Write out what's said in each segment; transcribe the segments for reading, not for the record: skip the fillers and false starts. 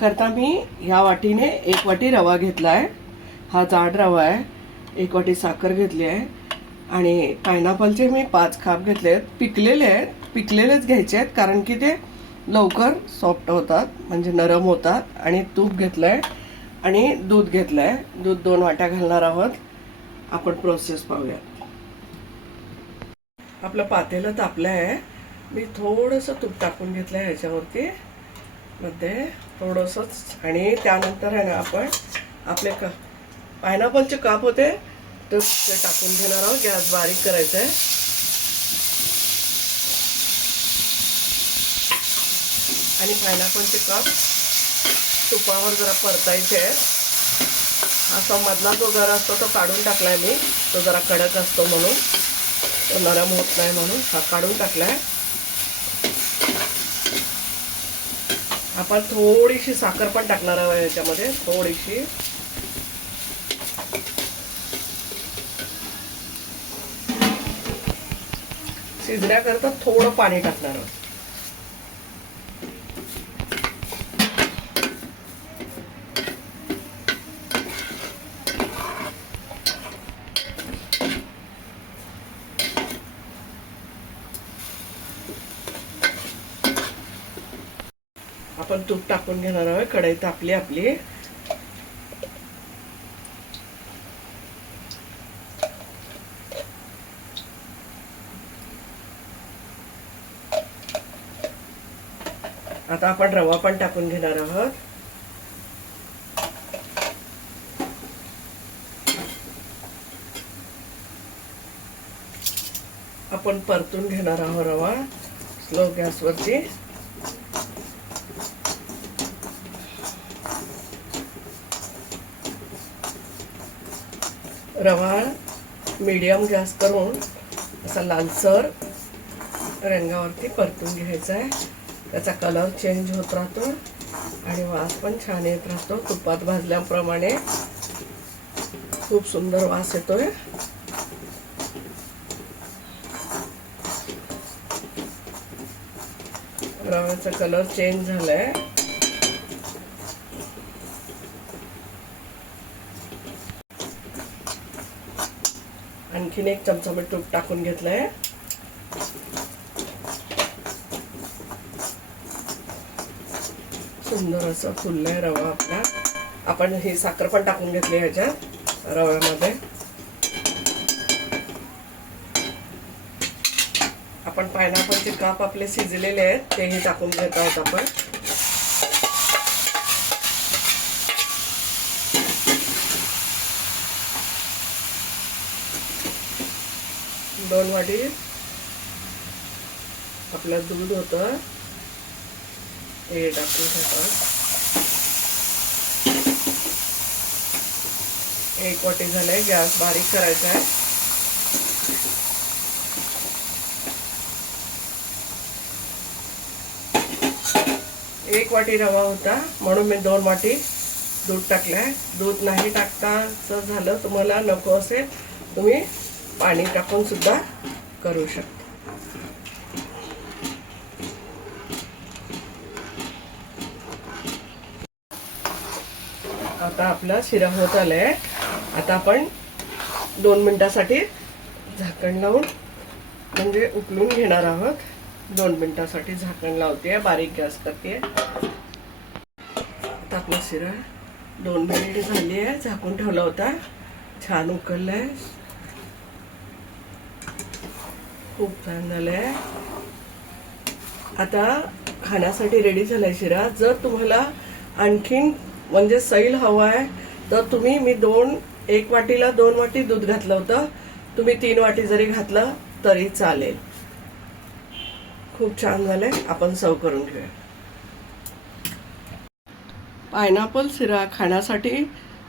त्याकरता मी ह्या वाटीने 1 वाटी रवा घेतला आहे. हा जाड रवा आहे. 1 वाटी साखर घेतली आहे आणि पायनॅपलचे मी 5 खाप घेतले आहेत. पिकलेले आहेत, पिकलेलेच घ्यायचे आहेत कारण की ते लवकर सॉफ्ट होतात, म्हणजे नरम होतात. आणि तूप घेतलं आहे आणि दूध घेतलं आहे. दूध 2 वाट्या घालणार आहोत. आपण प्रोसेस पाहूया. आपलं पातेलं तापलं आहे. मी थोडंसं तूप टाकून घेतलं आहे ह्याच्यावरती मध्ये थोडंसंच. आणि त्यानंतर आहे ना आपण आपले पायनॅपलचे काप होते तर ते टाकून घेणार आहोत. गॅस बारीक करायचा आहे. आणि पायनॅपलचे काप तुपावर जरा परतायचे आहेत. असा मधला जो गर असतो तो काढून टाकलाय मी. तो जरा कडक असतो म्हणून, तो नरम होत नाही म्हणून हा काढून टाकलाय. आपण थोडीशी साखर पण टाकणार आहोत याच्यामध्ये, थोडीशी. शिजण्याकरता थोडं पाणी टाकणार आहोत. आपण तूप टाकून घेणार आहोत. कढई तापली आपली. आता आपण रवा पण टाकून घेणार आहोत. आपण परतून घेणार आहोत रवा स्लो गॅसवरती. रवा मीडियम गॅस करून असा लालसर रंगावरती परतून घ्यायचा आहे. त्याचा कलर चेंज होत राहतो आणि वास पण छान येत राहतो. तुपात भाजल्याप्रमाणे खूप सुंदर वास येतोय. रव्याचा कलर चेंज झालाय. आणखीन 1 चमचा मी तूप टाकून घेतलंय. सुंदर असं फुललंय रवा आपला. आपण ही साखर पण टाकून घेतली ह्याच्यात रव्यामध्ये. आपण पायनॅपलचे काप आपले शिजलेले आहेत तेही टाकून घेत आहोत आपण. दोन वाटी आपलं दूध होतं ते टाकून घेतात. 1 वाटी झालंय. गॅस बारीक करायचा आहे. एक वाटी रवा होता म्हणून मी 2 वाटी दूध टाकलंय. दूध नाही टाकताच झालं तुम्हाला नको असेल तुम्ही पाणी टाकून सुद्धा करू शकता. आता आपला शिरा होत आलाय. आता आपण 2 मिनिटासाठी झाकण लावून म्हणजे उकळून घेणार आहोत. 2 मिनिटासाठी झाकण लावते, बारीक गॅस करते. आता आपला शिरा 2 मिनिट झाली आहे. झाकून ठेवला होता, छान उकळलाय, खूप छान झालंय. आता खाण्यासाठी रेडी झालाय शिरा. जर तुम्हाला आणखीन म्हणजे सैल हवा आहे तर तुम्ही मी 1 वाटीला 2 वाटी दूध घातलं होतं. तुम्ही 3 वाटी जरी घातलं तरी चालेल. खूप छान झालंय. आपण सर्व करून घेऊया. पायनॅपल शिरा खाण्यासाठी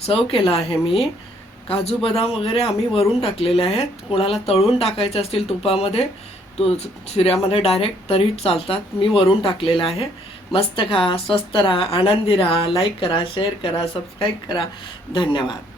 सर्व केला आहे मी. काजू बदाम वगैरे आम्ही वरून टाकलेले आहेत. कोणाला तळून टाकायचे असतील तुपामध्ये तो शिऱ्यामध्ये डायरेक्ट तरी चालतात. मी वरून टाकलेला आहे. मस्त खा, स्वस्त राहा, आनंदी राहा. लाईक करा, शेअर करा, सबस्क्राईब करा. धन्यवाद.